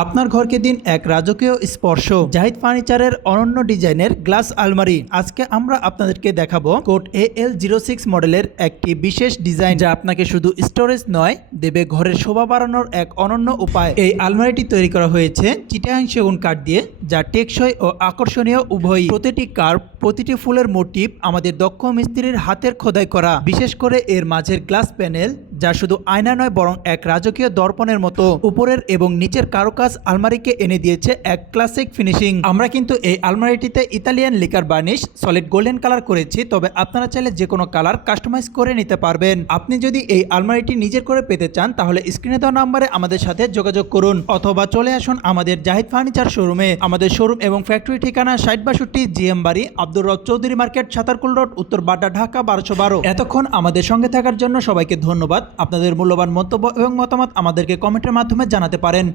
আপনার ঘরকে দিন এক রাজকীয় স্পর্শ। জাহিদ ফার্নিচারের অনন্য ডিজাইনের গ্লাস আলমারি। আজকে আমরা আপনাদেরকে দেখাবো কোড AL06 মডেলের একটি বিশেষ ডিজাইন, যা আপনাকে শুধু স্টোরেজ নয়, দেবে ঘরের শোভা বাড়ানোর এক অনন্য উপায়। এই আলমারিটি তৈরি করা হয়েছে চিটাগাং সেগুন কাঠ দিয়ে, যা টেকসই ও আকর্ষণীয় উভয়ই। প্রতিটি কার্ভ, প্রতিটি ফুলের মোটিভ আমাদের দক্ষ মিস্ত্রির হাতের খোদাই করা। বিশেষ করে এর মাঝের গ্লাস প্যানেল, যা শুধু আয়না নয় বরং এক রাজকীয় দর্পণের মতো। উপরের এবং নিচের কারুকাজ আলমারিকে এনে দিয়েছে এক ক্লাসিক ফিনিশিং। আমরা কিন্তু এই আলমারিটিতে Italian liquor varnish solid golden colour করেছি, তবে আপনারা চাইলে যে কোনো কালার কাস্টমাইজ করে নিতে পারবেন। আপনি যদি এই আলমারিটি নিজের করে পেতে চান, তাহলে স্ক্রিনে দেওয়া নাম্বারে আমাদের সাথে যোগাযোগ করুন, অথবা চলে আসুন আমাদের জাহিদ ফার্নিচার শোরুমে। আমাদের শোরুম এবং ফ্যাক্টরি ঠিকানা 6062 GM বাড়ি, আব্দুর রব চৌধুরী মার্কেট, সাতারকুল রোড, উত্তর বাড্ডা, ঢাকা 1212। এতক্ষণ আমাদের সঙ্গে থাকার জন্য সবাইকে ধন্যবাদ। আপনাদের মূল্যবান মন্তব্য এবং মতামত আমাদেরকে কমেন্টের মাধ্যমে জানাতে পারেন।